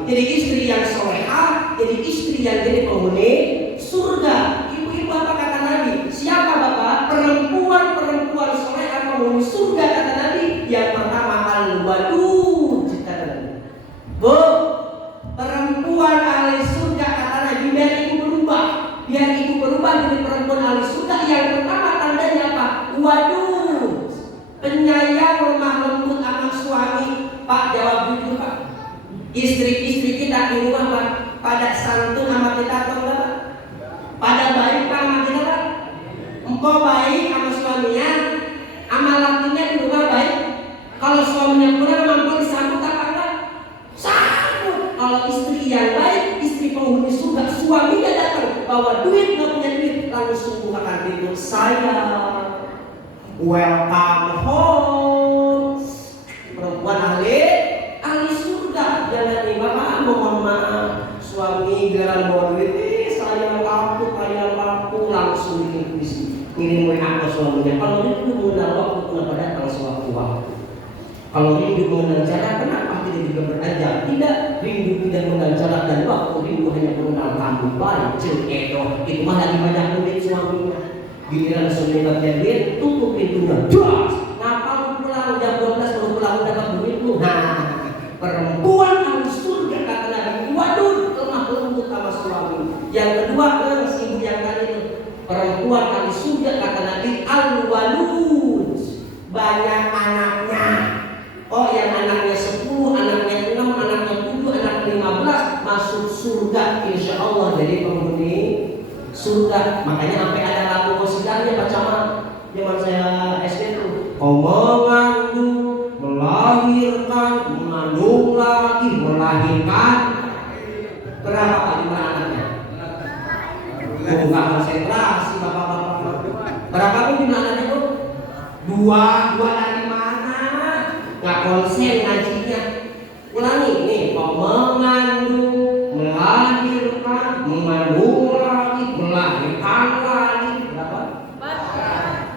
jadi istri yang solehah, jadi istri yang jadi penghuni surga. Ibu-ibu apa kata Nabi? Siapa bapak? Perempuan solehah penghuni surga kata Nabi. Yang pertama al-wadud kata Nabi. Bu, perempuan ahli surga kata Nabi. Biar ibu berubah jadi perempuan ahli surga. Yang pertama tandanya apa? Wadud, penyayang, lemah lembut sama suami. Pak jawab jujur Pak, istri-istri kita di rumah Pak pada santun sama kita atau enggak Pak? Pada baik Pak sama kita Pak? Empok baik sama suaminya, sama lakinya di rumah baik. Kalau suaminya kurang mampu disambut apa enggak? Sambut. Kalau istri yang baik, istri penghuni surga, suaminya datang bawa duit, nggak punya duit, langsung bukakan pintu, saya welcome home. Perempuan ahli surga. Jangan nih bapak mohon maaf, suami jalan bawa duit, saya laku langsung kirim WA ke suaminya. Kalau rindu mengenal waktu, kenapa datang sewaktu-waktu? Kalau rindu mengenal cara, kenapa tidak juga beranjak? Tidak, rindu tidak mengenal cara dan waktu, rindu hanya mengenal kamu baik. Edo itu mah lagi banyak duit suaminya. Giliran suaminya dapat duit, tutup pintunya. Das, ngapa lu pulang jam 12 baru pulang dapat duit lu? Nah, perempuan ahli surga kata Nabi, wadud, lemah lembut sama suami. Yang kedua, ibu yang tadi itu, perempuan ahli surga kata Nabi, al-walud, banyak anaknya. Oh, yang anaknya 10, anaknya 6, anaknya 7, anaknya 15 masuk surga, insya Allah jadi penghuni surga. Makanya sampai ada lagu kosidahnya Pak Camat zaman saya SD tuh. Kau mengandung, melahirkan, mengandung lagi, melahirkan. Berapa Pak jumlah anaknya? Enggak konsentrasi bapak-bapak. Berapa pun jumlah anaknya tuh? Dua dari mana? Nggak konsen ngajinya. Ulangi nih, kau mengandung, melahirkan, mengandung lagi, melahirkan lagi. Berapa?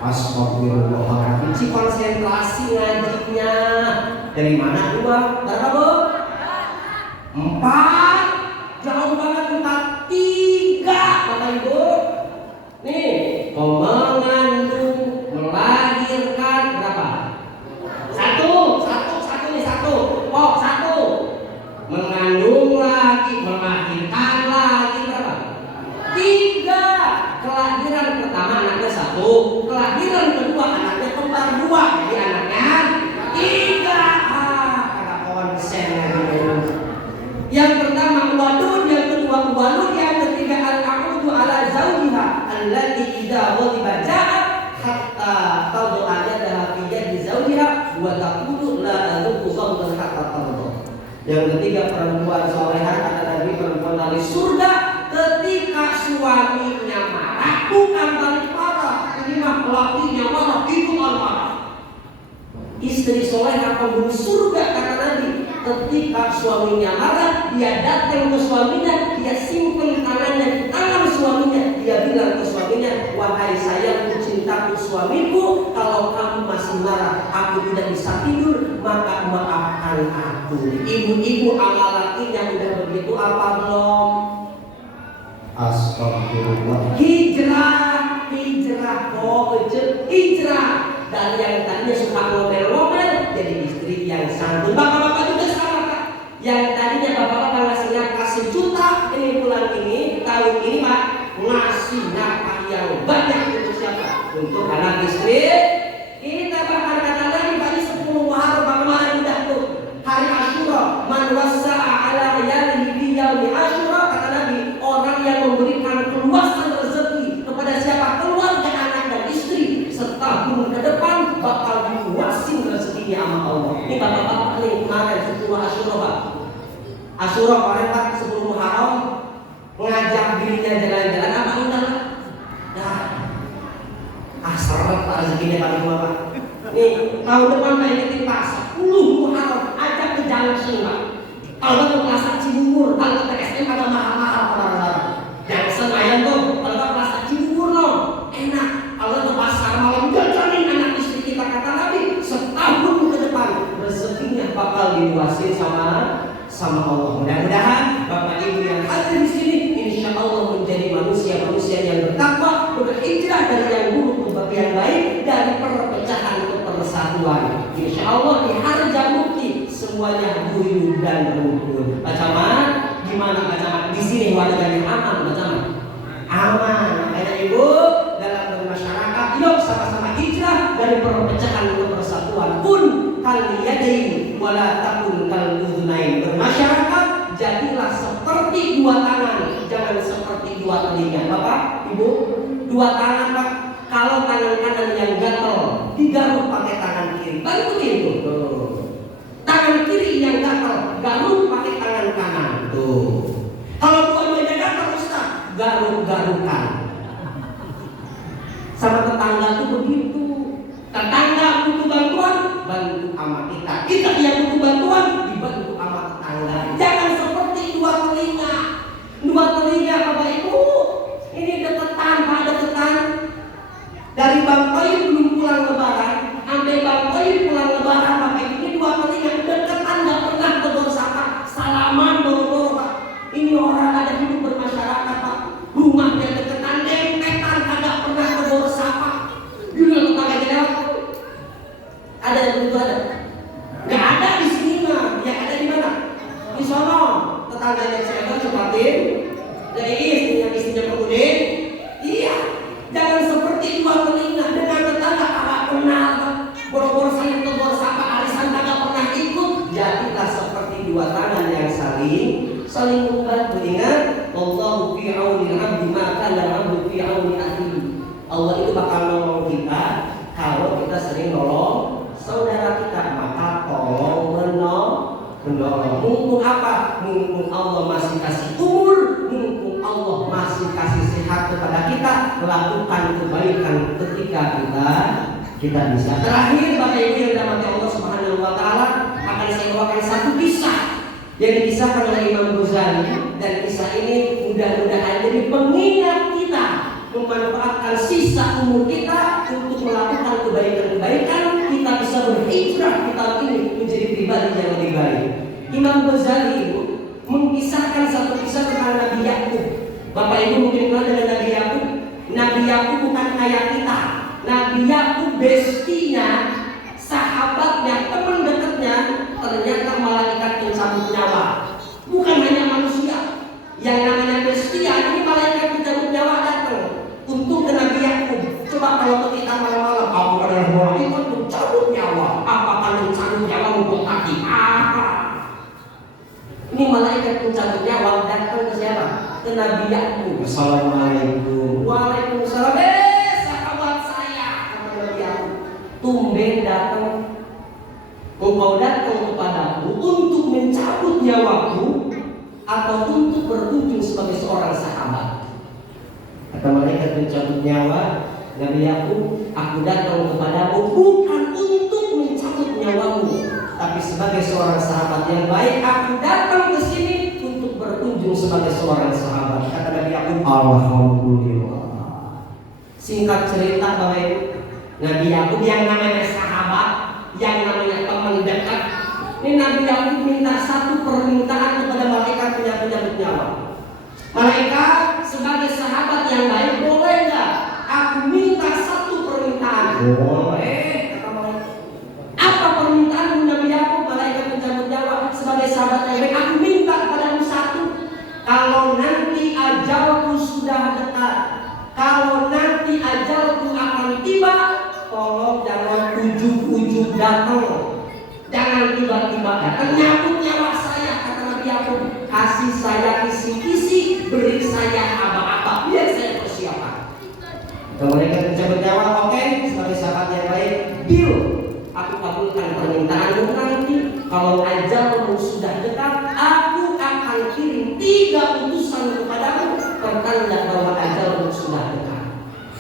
Astagfirullahaladzim. Si konsentrasi ngajinya. Dari mana dua? Berapa Bu? 4. laki-laki melahirkan lagi berapa? 3. Kelahiran pertama anaknya 1, kelahiran kedua anaknya kembar 2, jadi anaknya 3. Ada konsen lagi. Yang pertama wadud, yang kedua walud, yang ketiga al-aqudu ala zawjiha allati idza ghadiba ja'at hatta tawdu'a yadaha fi yadi zawjiha wa taqulu la adhuku ghadban hatta tawdu. Yang ketiga perempuan solehah kata Nabi, perempuan dari surga ketika suaminya marah, bukan balik marah, ini mah lakinya marah, itu marah. Istri solehah penghuni surga kata Nabi, ketika suaminya marah, dia datang ke suaminya, dia simpen tangannya di tangan suaminya, dia bilang ke suaminya, wahai sayangku, cintaku, suamiku, kalau kamu masih marah, aku tidak bisa tidur, maka maafkan aku. Ibu-ibu amal lakinya udah begitu apa belum? Astagfirullah. Hijrah dari yang tadinya suka ngomel-ngomel jadi istri yang santun. Bapak-bapak juga sama Kak. Yang tadinya bapak-bapak ngasihnya kasih juta, ini bulan ini, tahun ini Pak ngasih nafkah yang banyak untuk siapa? Untuk anak istri. Ini tambahan kata Nabi tadi 10 Muharram kemarin udah tuh hari Asyura, man wasa'a ala yalihi bi yaumi Asyura, kata Nabi, orang yang memberikan keluasan rezeki kepada siapa? Keluarga, anak dan istri, setahun ke depan bakal diluasin rezekinya sama Allah. Ini bapak-bapak nih kemarin 10 Asyura Pak. Asyura kemarin Pak 10 Muharram ngajak dirinya jalan-jalan apa enggak? Seret Pak rezekinya Pak Bapak. Nih tahun depan saya ingetin Pak 10 Muharram ajak ke jalan Pak. Kalau ke Plaza Cibubur, kalau ke TSM ada mahal-mahal Pak. Jangan Senayan tuh, kalau ke Plaza Cibubur loh, enak. Kalau ke pasar malam jajanin anak istri kita kata Nabi, setahun ke depan rezekinya bakal diluasin sama Allah. Mudah-mudahan Bapak Ibu yang hadir di sini insya Allah menjadi manusia-manusia yang bertakwa, berhijrah dari yang buruk ke yang baik, dari perpecahan ke persatuan. Insya Allah di harja mukti semuanya guyup dan rukun. Bacaman gimana bacaman? Di sini warganya aman bacaman. Aman. Makanya Ibu dalam bermasyarakat yuk sama-sama hijrah dari perpecahan ke persatuan. Kun kaliyadain wala takun kaludhunain. Bermasyarakat jadilah seperti 2 tangan, jangan seperti 2 telinga. Bapak, Ibu, 2 tangan Pak. Kalau tangan kanan yang gatal digaruk pakai tangan kiri, baru begitu. Tuh. Tangan kiri yang gatal garuk pakai tangan kanan. Tuh. Kalau dua-duanya gatal Ustaz, garuk-garukan. Sama tetangga tuh begitu. Tetangga butuh bantuan, bantu sama kita. Kita yang butuh bantuan, dibantu sama tetangga. Jangan seperti 2 telinga. 2 telinga Bapak Ibu. Ini deketan Pak, deketan. Dari Bang Toyib belum pulang lebaran, sampai Bang Toyib pulang lebaran Bapak Ibu, ini 2 telinga deketan, gak pernah tegur sapa, salaman boro-boro Pak. Ini orang ada hidup bermasyarakat Pak, rumahnya deketan, dempetan, kagak pernah tegur sapa. Gila tetangga jawab, ada yang begitu ada? Gak ada di sini mah, yang ada di mana? Di sono, tetangganya saya Supatin, dari istrinya Pemudin. Iya. Jangan seperti 2 telinga dengan tetangga agak kenal, boro-boro saling tegur sapa, arisan agak pernah ikut. Jadilah seperti 2 tangan yang saling membantu. Ingat, Allahu fi auni al-'abdi ma kana al-'abdu fi auni akhihi. Allah itu bakal nolong kita kalau kita sering nolong saudara kita, maka tolong menolong. Mumpung apa? Mumpung Allah masih kasih umur, mumpung Allah masih kasih sehat kepada kita, melakukan kebaikan ketika kita bisa. Terakhir Bapak Ibu yang dirahmati Allah Subhanahu wa taala, akan saya bawakan satu kisah yang dikisahkan oleh Imam Ghazali, dan kisah ini mudah-mudahan jadi pengingat kita memanfaatkan sisa umur kita untuk melakukan kebaikan-kebaikan, kita bisa berhijrah kita ini menjadi pribadi yang lebih baik. Imam Ghazali itu mengisahkan satu kisah tentang Nabi Yakub. Bapak Ibu mungkin kenal dengan Nabi Yakub. Nabi Yakub bukan kayak kita. Nabi Yakub bestinya, sahabatnya, teman dekatnya ternyata malaikat pencabut nyawa. Bukan hanya manusia, Yang namanya Mesias ini malaikat pencabut nyawa datang untuk ke Nabi Yakub. Coba kalau ketika malam-malam aku adalah malaikat pencabut nyawa, apakah mencabut nyawa untuk kaki? Ini malaikat pencabut nyawa datang ke siapa? Ke Nabi Yakub. Assalamualaikum. Waalaikumsalam. Sahabat saya, kata Nabi Yakub. Tumben datang. Engkau datang kepadaku untuk mencabut nyawaku atau untuk berkunjung sebagai seorang sahabat? Kata malaikat pencabut nyawa Nabi Yakub, aku datang kepadamu bukan untuk mencabut nyawamu, tapi sebagai seorang sahabat yang baik. Aku datang ke sini untuk berkunjung sebagai seorang sahabat. Kata Nabi Yakub, alhamdulillah. Singkat cerita Bapak Ibu, Nabi Yakub yang namanya sahabat, yang namanya teman dekat, ini Nabi Yakub minta satu permintaan kepada malaikat penyabut nyawa. Malaikat sebagai sahabat yang baik, boleh nggak aku minta satu permintaan? Boleh, kata malaikat. Apa permintaan Nabi Yakub? Malaikat pencabut nyawa sebagai sahabat yang baik, aku minta kepadamu satu. Kalau nanti ajalku sudah dekat, kalau nanti ajalku akan tiba, tolong jangan ujug-ujug datang, jangan tiba-tiba datang nyabut nyawa saya. Kata Nabi Yakub, kasih saya kisi-kisi, beri saya apa-apa, biar saya persiapan. Mereka mencabut nyawa, oke, sebagai sahabat yang baik, deal. Aku kabulkan permintaanmu nanti. Kalau ajalmu sudah dekat, aku akan kirim 3 utusan kepadamu, pertanda bahwa ajalmu sudah dekat.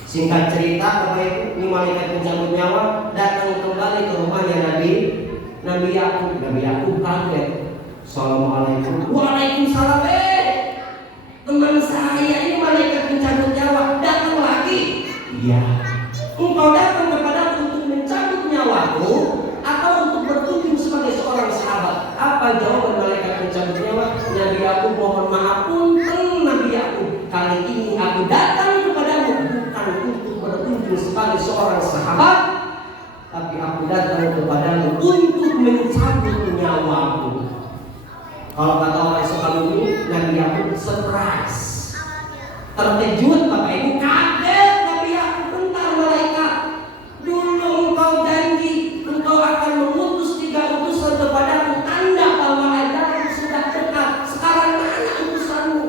Singkat cerita, Bapak Ibu, ini malaikat pencabut nyawa datang kembali ke rumahnya Nabi Yakub. Nabi Yakub kaget. Assalamualaikum. Waalaikumsalam. Teman saya ini malaikat pencabut nyawa datang lagi. Iya. Engkau datang kepadaku untuk mencabut nyawaku atau untuk berkunjung sebagai seorang sahabat? Apa jawaban malaikat pencabut nyawa? Nabi Yakub, mohon maaf punten Nabi Yakub, kali ini aku datang kepadamu bukan untuk berkunjung sebagai seorang sahabat, tapi aku datang kepadamu untuk mencabut nyawaku. Kalau kata orang Sukabumi, Nabi Yakub surprise, terkejut Bapak Ibu, kaget Nabi Yakub. Bentar malaikat, dulu engkau janji engkau akan mengutus 3 utusan kepadaku, tanda bahwa ajalmu sudah dekat. Sekarang mana utusanmu?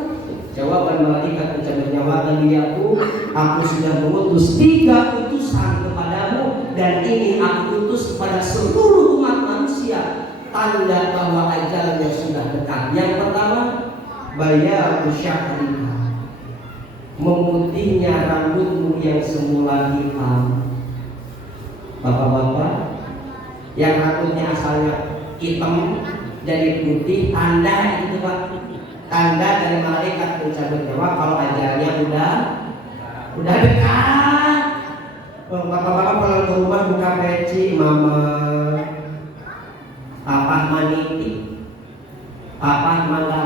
Jawaban malaikat pencabut nyawa Nabi Yakub, aku sudah mengutus 3 utusan kepadamu, dan ini aku utus kepada seluruh umat manusia, tanda bahwa ajalnya sudah dekat. Yang pertama, bayar syahrika, memutihnya rambutmu yang semula hitam. Bapak-bapak yang rambutnya asalnya hitam jadi putih, tanda itu Pak, tanda dari malaikat pencabut nyawa kalau ajalnya udah dekat. Bapak-bapak pulang ke rumah buka peci, mama, papa maniti, papa mangga,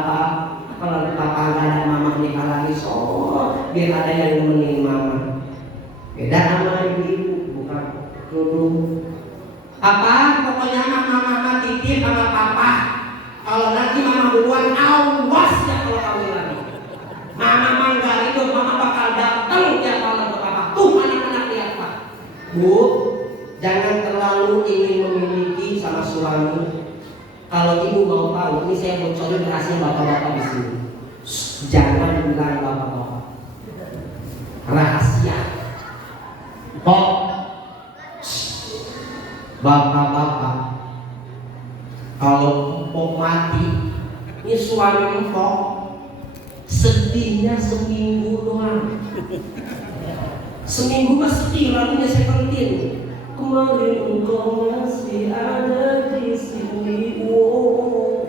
kalau papa nggak ada mama nikah lagi, biar ada yang nemenin mama. Beda sama ibu, bukan dulu. Apa? Pokoknya mama titip sama papa. Kalau nanti mama duluan, awas ya kalau kamu lagi. Mama mangga itu, mama bakal datang tiap malam ke papa. Tuh anak-anak lihat Pak. Bu, jangan terlalu ingin memiliki sama suami. Kalau ibu mau tahu, ini saya bocorin rahasia bapak-bapak di sini. Jangan bilang bapak-bapak. Rahasia. Kok bapak-bapak, kalau empok mati, ini suami empok sedihnya seminggu doang. Seminggu mah sedih, lalunya saya penting. Kemarin engkau masih ada di sini. Wow.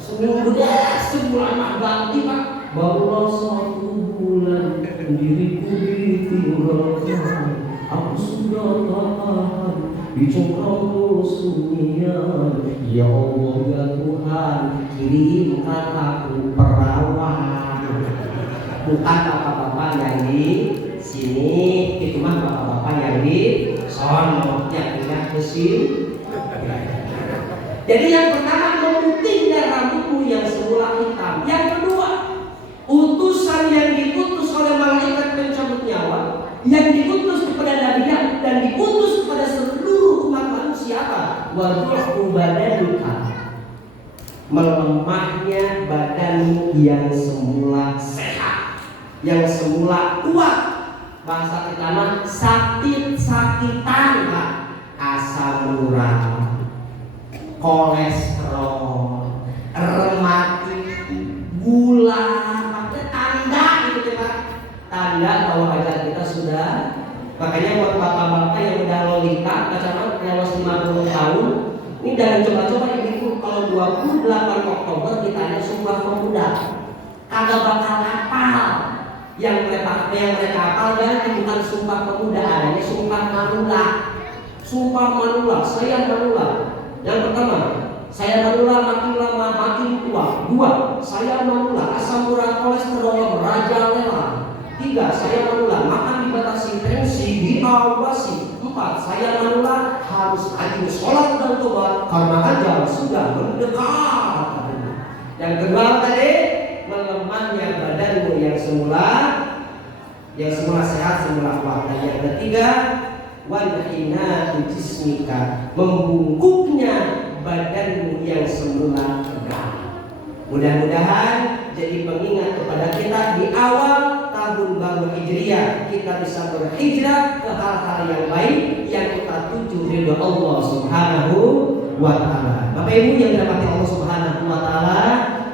Seminggu dah, sebulan mah ganti Pak. Barulah 1 bulan diriku ditinggalkan. Aku sudah tak tahan di congkrong kesunyian. Ya Allah ya Tuhan, kirimkan aku perawan. Bukan bapak-bapak yang di sini, itu mah bapak-bapak yang di sono, yang pindah ke sini. Jadi yang pertama, memutihnya rambutmu yang semula hitam. Yang kedua, yang semula sehat, yang semula kuat. Bahasa kita mah sakit-sakitan, Pak. Asam urat, kolesterol, rematik, gula, tanda gitu Pak. Tanda bahwa ajal kita sudah. Makanya buat bapak-bapak yang udah lolita, kacamata lewat 50 tahun, ini jangan coba-coba itu. Kalau 28 Oktober ditanya Sumpah Pemuda, kagak bakal hafal. Yang mereka hafal dan bukan Sumpah Pemuda, adanya Sumpah Manula. Sumpah Manula, saya Manula. Yang pertama, saya Manula makin lama makin tua. 2, saya Manula asam urat kolesterol merajalela. 3, saya Manula makan dibatasi, tensi diawasi. 4, saya Manula harus rajin sholat dan tobat karena ajal sudah mendekat. Yang kedua tadi, melemahnya badanmu yang semula sehat, semula kuat. Dan yang ketiga, wanhina jismika, membungkuknya badanmu yang semula tegak. Mudah-mudahan jadi pengingat kepada kita di awal tahun baru Hijriah, kita bisa berhijrah ke hal-hal yang baik yang kita tuju ridho Allah Subhanahu wa Ta'ala. Bapak Ibu yang dirahmati Allah Subhanahu wa Ta'ala,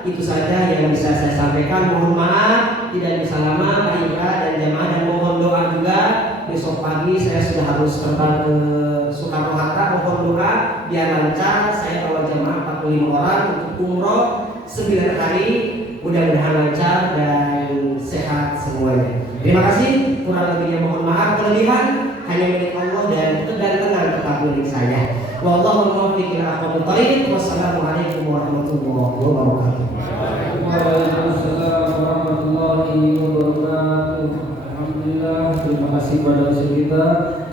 itu saja yang bisa saya sampaikan. Mohon maaf tidak bisa lama Pak Indra dan jamaah, dan mohon doa juga. Besok pagi saya sudah harus terbang ke Soekarno Hatta, mohon doa biar lancar. Saya bawa jamaah 45 orang untuk umroh 9 hari, mudah-mudahan lancar dan sehat semuanya. Terima kasih, kurang lebihnya mohon maaf. Kelebihan hanya milik Allah dan kegantengan tetap milik saya. Wallahu muwaffiq ila aqwamit thoriq. Wassalamualaikum warahmatullahi wabarakatuh. Waalaikumsalam warahmatullahi wabarakatuh. Alhamdulillah, terima kasih pada Ustaz kita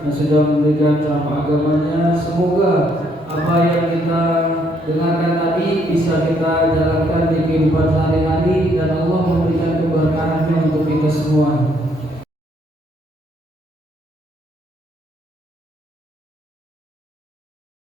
yang sudah memberikan ceramah agamanya. Semoga apa yang kita dengarkan tadi bisa kita jalankan di kehidupan sehari-hari dan Allah memberikan keberkahannya untuk kita semua.